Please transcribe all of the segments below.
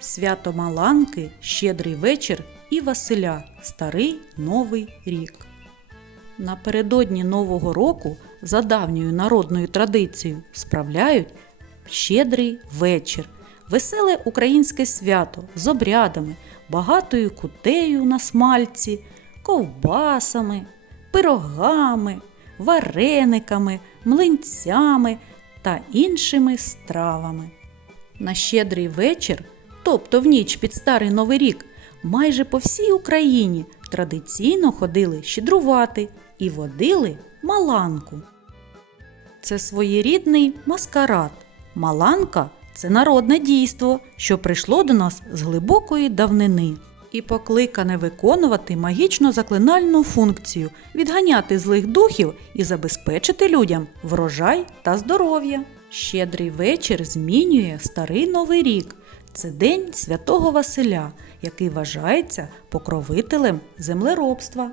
Свято Маланки, Щедрий вечір і Василя Старий Новий рік. Напередодні Нового року за давньою народною традицією справляють Щедрий вечір, веселе українське свято з обрядами, багатою кутею на смальці, ковбасами, пирогами, варениками, млинцями та іншими стравами. На щедрий вечір, тобто в ніч під старий новий рік, майже по всій Україні традиційно ходили щедрувати і водили маланку. Це своєрідний маскарад. Маланка це народне дійство, що прийшло до нас з глибокої давнини і покликане виконувати магічно заклинальну функцію, відганяти злих духів і забезпечити людям врожай та здоров'я. Щедрий вечір змінює старий новий рік. Це день святого Василя, який вважається покровителем землеробства.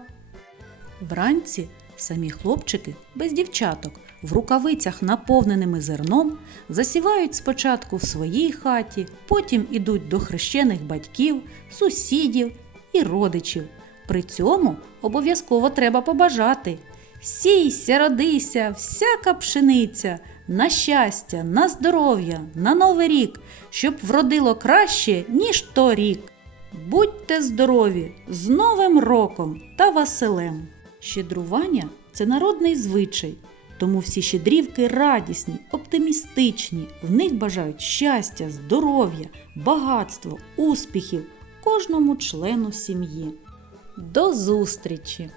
Вранці самі хлопчики без дівчаток в рукавицях, наповненими зерном, засівають спочатку в своїй хаті, потім ідуть до хрещених батьків, сусідів і родичів. При цьому обов'язково треба побажати Сійся, родися, всяка пшениця, на щастя, на здоров'я, на новий рік, щоб вродило краще, ніж торік. Будьте здорові з Новим роком та Василем! Щедрування це народний звичай, тому всі щедрівки радісні, оптимістичні. В них бажають щастя, здоров'я, багатство, успіхів кожному члену сім'ї. До зустрічі!